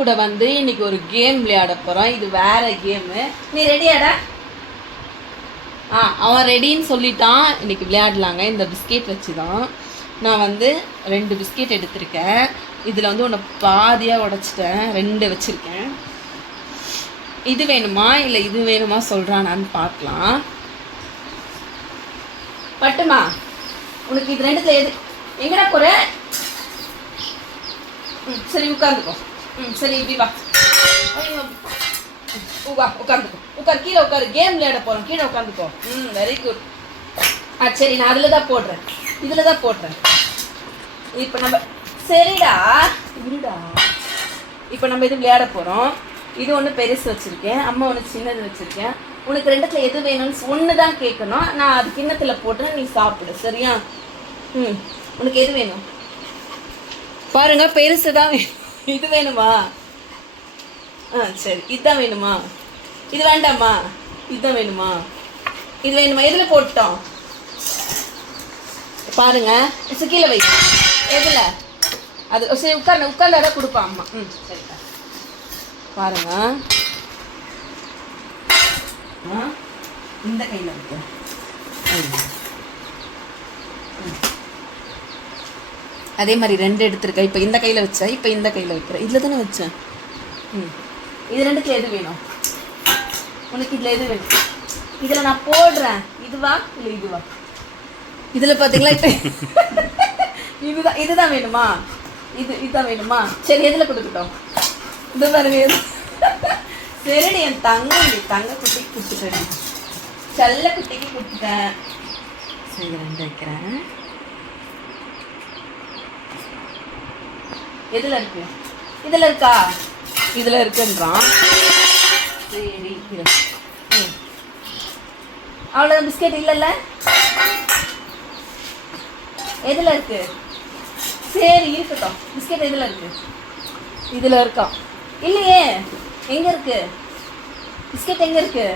கூட வந்து இன்னைக்கு ஒரு கேம் விளையாட போகிறோம். இது வேற கேமு. நீ ரெடியாடா? அவன் ரெடின்னு சொல்லிட்டான். இன்னைக்கு விளையாடலாங்க. இந்த பிஸ்கெட் வச்சு தான் நான் வந்து 2 பிஸ்கெட் எடுத்திருக்கேன். இதில் வந்து ஒன்று பாதியாக உடைச்சிட்டேன், 2 வச்சுருக்கேன். இது வேணுமா இல்லை இது வேணுமா சொல்கிறானான்னு பார்க்கலாம். பட்டுமா, உனக்கு இது 2த்துல எது? எங்கடா போகிற? சரி உட்காந்துக்கோ. சரி இப்படி வா. வா உட்காந்துக்கோ. உட்கார், கீழே உட்காரு. கேம் விளையாட போகிறோம், கீழே உட்காந்துக்கோ. Very good. சரி, நான் அதில் தான் போடுறேன், இதில் தான் போடுறேன். இப்போ நம்ம சரிடா இருடா. இப்போ நம்ம இது விளையாட போகிறோம். இது ஒன்று பெருசு வச்சுருக்கேன், அம்மா ஒன்று சின்னது வச்சுருக்கேன். உனக்கு 2த்துல எது வேணும்னு ஒன்று தான் கேட்கணும். நான் அது கிண்ணத்தில் போட்டு நீ சாப்பிடு, சரியா? உனக்கு எது வேணும் பாருங்க. பெருசு தான் இது வேணுமா? சரி, இதுதான் வேணுமா? இது வேண்டாமா? இதுதான் வேணுமா? இது வேணுமா? எதில் போட்டோம் பாருங்க. கீழே வை. எதில்? அது சரி, உட்கார்ந்தாட கொடுப்பா அம்மா. சரி பாருங்க. இந்த கையில் வைக்க. அதே மாதிரி 2 எடுத்துருக்கேன். இப்போ இந்த கையில் வச்சேன், இப்போ இந்த கையில் வைக்கிறேன். இதில் தானே வச்சேன். இது 2த்துல எது வேணும் உனக்கு? இதில் எது வேணும்? இதில் நான் போடுறேன். இதுவா இல்லை இதுவா? இதில் பார்த்தீங்களா? இப்போ இதுதான் வேணுமா? இதுதான் வேணுமா? சரி, எதில் கொடுக்கட்டும்? இது பாருங்க. சரிடி, என் தங்க குட்டிக்கு கொடுத்துட்டேன், செல்ல குட்டிக்கு கொடுத்துட்டேன். சரி, 2 வைக்கிறேன். எதில் இருக்கு? இதில் இருக்கா? இதில் இருக்குன்றான். சரி, அவ்வளோதான். பிஸ்கெட் இல்லைல்ல? எதில் இருக்கு? சரி இருக்கட்டும். பிஸ்கெட் எதில் இருக்கு? இதில் இருக்கா? இல்லையே. எங்கே இருக்கு பிஸ்கெட்? எங்கே இருக்கு?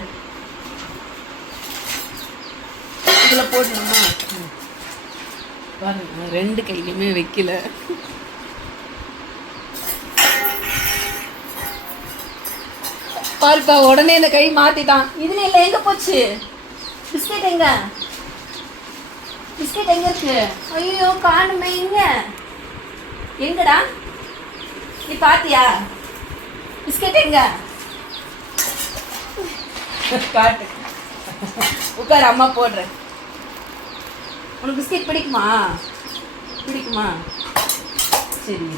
இதில் போடணுமா? பாருங்க, 2 கையிலையுமே வைக்கல. பாருப்பா, உடனே இந்த கை மாத்திட்டான். இதுல இல்லை. எங்க போச்சு பிஸ்கெட்? எங்க பிஸ்கெட்? எங்க இருக்கு? ஐயோ காணுமே. எங்கடா? நீ பாத்தியா பிஸ்கெட்? எங்க? காட்டு. உட்கார், அம்மா போடுறேன். உனக்கு பிஸ்கெட் பிடிக்குமா? பிடிக்குமா? சரி,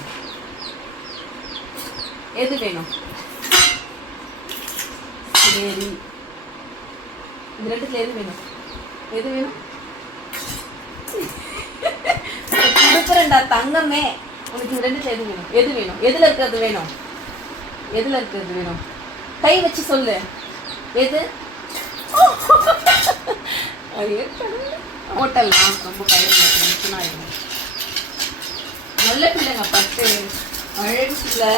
எது வேணும்? சரி, இது 2த்துல எது வேணும்? எது வேணும்? கொடுக்குறேன்டா தங்கமே. உனக்கு இது 2த்துல எது வேணும்? எது வேணும்? எதில் இருக்கிறது வேணும்? எதில் இருக்கிறது வேணும்? கை வச்சு சொல்லு. எது? ஹோட்டல்லாம் ரொம்ப பயன்படுத்த ஆயிடும். நல்ல பிள்ளைங்க, பட்டு அழகு பிள்ளை.